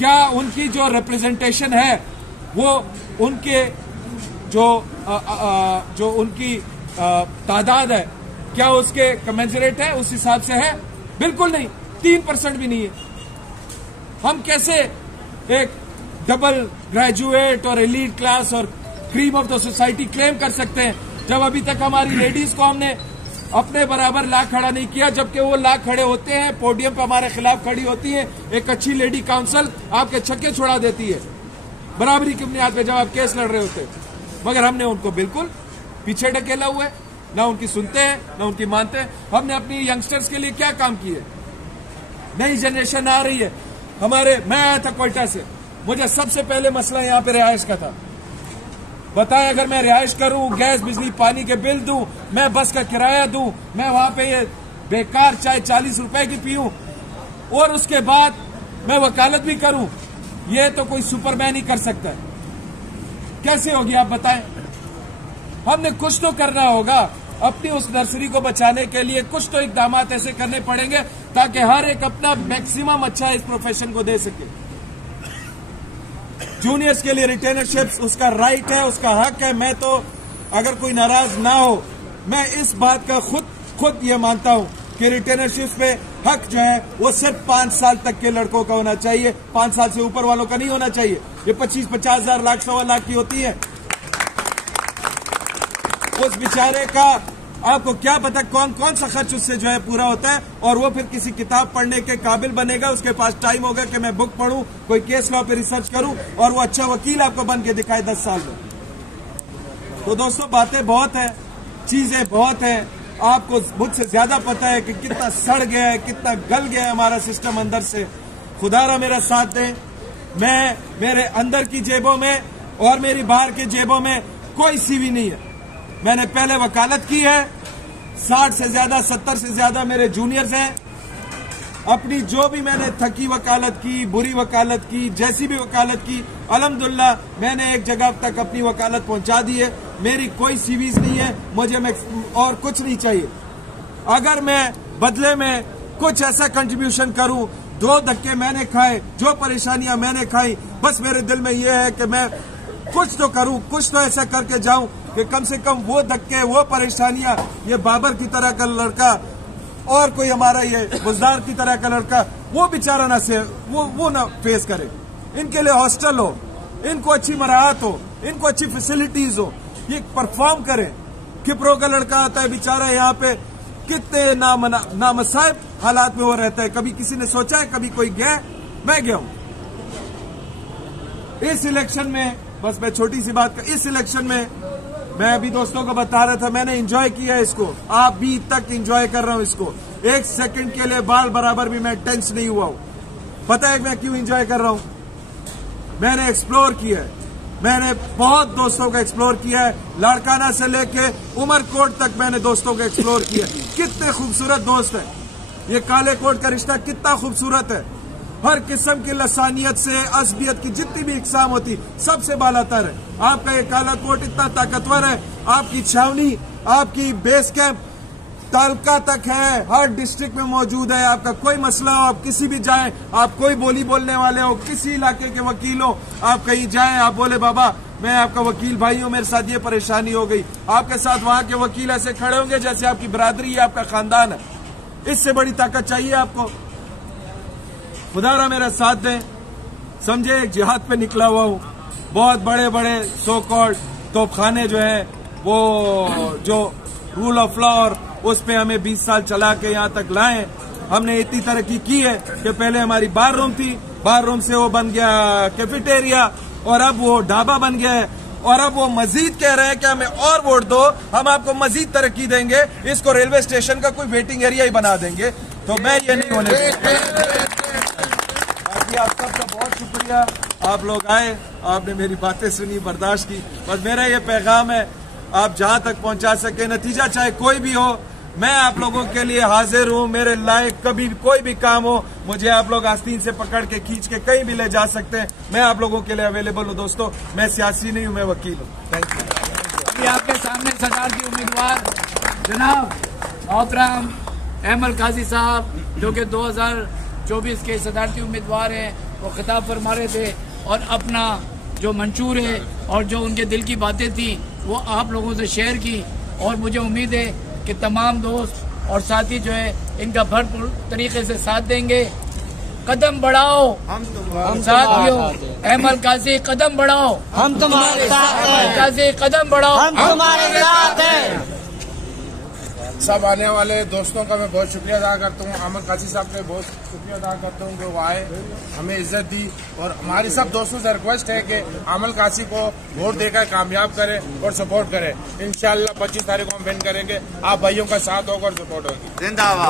क्या उनकी जो रिप्रेजेंटेशन है वो उनके जो उनकी तादाद है क्या उसके कमेंसरेट है, उस हिसाब से है? बिल्कुल नहीं, 3% भी नहीं है। हम कैसे एक डबल ग्रेजुएट और एलीट क्लास और cream of the society claim कर सकते हैं जब अभी तक हमारी लेडीज को हमने अपने बराबर ला खड़ा नहीं किया, जबकि वो ला खड़े होते हैं, पोडियम पर हमारे खिलाफ खड़ी होती है। एक अच्छी लेडी काउंसिल आपके छक्के छुड़ा देती है बराबरी की बुनियाद पे जब आप केस लड़ रहे होते, मगर हमने उनको बिल्कुल पीछे ढकेला हुआ है, ना उनकी सुनते हैं ना उनकी मानते हैं। हमने अपनी यंगस्टर्स के लिए क्या काम किए? नई जनरेशन आ रही है मैं आया था क्वेटा से, मुझे सबसे पहले मसला यहाँ पे रिहाइश का था। बताएं, अगर मैं रिहाइश करूं, गैस बिजली पानी के बिल दूं, मैं बस का किराया दूं, मैं वहां पे ये बेकार चाय 40 रुपए की पीऊं और उसके बाद मैं वकालत भी करूं, ये तो कोई सुपरमैन ही कर सकता है। कैसे होगी आप बताएं? हमने कुछ तो करना होगा अपनी उस नर्सरी को बचाने के लिए। कुछ तो इकदाम ऐसे करने पड़ेंगे ताकि हर एक अपना मैक्सिमम अच्छा इस प्रोफेशन को दे सके। जूनियर्स के लिए रिटेनरशिप्स उसका राइट है, उसका हक है। मैं तो अगर कोई नाराज ना हो, मैं इस बात का खुद ये मानता हूं कि रिटेनरशिप्स पे हक जो है वो सिर्फ 5 साल तक के लड़कों का होना चाहिए, 5 साल से ऊपर वालों का नहीं होना चाहिए। ये 25-50 हजार लाख 1.25 लाख की होती है। उस बेचारे का आपको क्या पता कौन सा खर्च उससे जो है पूरा होता है, और वो फिर किसी किताब पढ़ने के काबिल बनेगा, उसके पास टाइम होगा कि मैं बुक पढ़ूं, कोई केस लॉ पे रिसर्च करूं और वो अच्छा वकील आपको बन के दिखाए 10 साल में। तो दोस्तों, बातें बहुत है, चीजें बहुत है। आपको मुझसे ज्यादा पता है कि कितना सड़ गया है, कितना गल गया है हमारा सिस्टम अंदर से। खुदारा मेरा साथ दें, मैं मेरे अंदर की जेबों में और मेरी बाहर की जेबों में कोई सीवी नहीं है। मैंने पहले वकालत की है, 60 से ज्यादा 70 से ज्यादा मेरे जूनियर्स हैं। अपनी जो भी मैंने थकी वकालत की, बुरी वकालत की, जैसी भी वकालत की, अल्हम्दुलिल्लाह मैंने एक जगह तक अपनी वकालत पहुंचा दी है। मेरी कोई सीवीज नहीं है, मुझे और कुछ नहीं चाहिए। अगर मैं बदले में कुछ ऐसा कंट्रीब्यूशन करूं, 2 धक्के मैंने खाए, जो परेशानियां मैंने खाई, बस मेरे दिल में यह है कि मैं कुछ तो करूं, कुछ तो ऐसा करके जाऊं कि कम से कम वो धक्के, वो परेशानियां, ये बाबर की तरह का लड़का और कोई हमारा ये बुज़दार की तरह का लड़का, वो बेचारा ना से वो ना फेस करे। इनके लिए हॉस्टल हो, इनको अच्छी मराहत हो, इनको अच्छी फैसिलिटीज हो, ये परफॉर्म करें। किप्रो का लड़का आता है बेचारा, यहाँ पे कितने नामसाइब हालात में वो रहता है। कभी किसी ने सोचा है, कभी कोई गया? मैं गया हूं। इस इलेक्शन में, बस मैं छोटी सी बात इस इलेक्शन में मैं अभी दोस्तों को बता रहा था, मैंने एंजॉय किया इसको, आप भी तक एंजॉय कर रहा हूं इसको। 1 सेकंड के लिए बाल बराबर भी मैं टेंस नहीं हुआ हूं। पता है मैं क्यों एंजॉय कर रहा हूं? मैंने एक्सप्लोर किया है, मैंने बहुत दोस्तों को एक्सप्लोर किया है, लाड़काना से लेके उमरकोट तक मैंने दोस्तों को एक्सप्लोर किया। कितने खूबसूरत दोस्त हैं। ये काले कोट का रिश्ता कितना खूबसूरत है। हर किस्म की लसानियत से, असबियत की जितनी भी इकसाम होती, सबसे बालातर है। आपका ये काला कोट इतना ताकतवर है, आपकी छावनी, आपकी बेस कैंप तालका तक है, हर डिस्ट्रिक्ट में मौजूद है। आपका कोई मसला हो, आप किसी भी जाएं, आप कोई बोली बोलने वाले हो, किसी इलाके के वकील हो, आप कहीं जाएं, आप बोले बाबा मैं आपका वकील भाई हूं, मेरे साथ ये परेशानी हो गई, आपके साथ वहां के वकील ऐसे खड़े होंगे जैसे आपकी बरादरी है, आपका खानदान है। इससे बड़ी ताकत चाहिए आपको? खुदारा मेरा साथ दें। समझे, एक जिहाद पे निकला हुआ हूं। बहुत बड़े बड़े सो कॉल्ड तोपखाने जो है, वो जो रूल ऑफ लॉ और उस पे हमें 20 साल चला के यहाँ तक लाए। हमने इतनी तरक्की की है कि पहले हमारी बार रूम थी, बार रूम से वो बन गया कैफेटेरिया, और अब वो ढाबा बन गया है, और अब वो मजीद कह रहे हैं कि हमें और वोट दो, हम आपको मजीद तरक्की देंगे, इसको रेलवे स्टेशन का कोई वेटिंग एरिया ही बना देंगे। तो मैं ये नहीं होने दूंगा। आप सबका बहुत शुक्रिया, आप लोग आए, आपने मेरी बातें सुनी, बर्दाश्त की। बस मेरा ये पैगाम है, आप जहां तक पहुंचा सके, नतीजा चाहे कोई भी हो, मैं आप लोगों के लिए हाजिर हूं। मेरे लायक कभी कोई भी काम हो, मुझे आप लोग आस्तीन से पकड़ के खींच के कहीं भी ले जा सकते हैं। मैं आप लोगों के लिए अवेलेबल हूं दोस्तों। मैं सियासी नहीं हूं, मैं वकील हूं। Thank you. अभी आपके सामने सदारती उम्मीदवार जनाब मोहतरम अहमद काजी साहब, जो कि 2024 के सदारती उम्मीदवार हैं, वो खिताब फरमा रहे थे और अपना जो मंशूर है और जो उनके दिल की बातें थी वो आप लोगों से शेयर की। और मुझे उम्मीद है कि तमाम दोस्त और साथी जो है इनका भरपूर तरीके से साथ देंगे। कदम बढ़ाओ हम साथियों, अहमद काजी कदम बढ़ाओ हम तुम्हारे साथ हैं, अहमद काजी कदम बढ़ाओ हम तुम्हारे साथ हैं। सब आने वाले दोस्तों का मैं बहुत शुक्रिया अदा करता हूँ। अहमद काजी साहब का बहुत शुक्रिया अदा करता हूँ कि वो आए, हमें इज्जत दी। और हमारी सब दोस्तों से रिक्वेस्ट है कि अहमद काजी को वोट देकर कामयाब करें और सपोर्ट करें। इंशाल्लाह 25 तारीख को हम विन करेंगे। आप भाइयों का साथ होगा और सपोर्ट होगी। जिंदाबाद।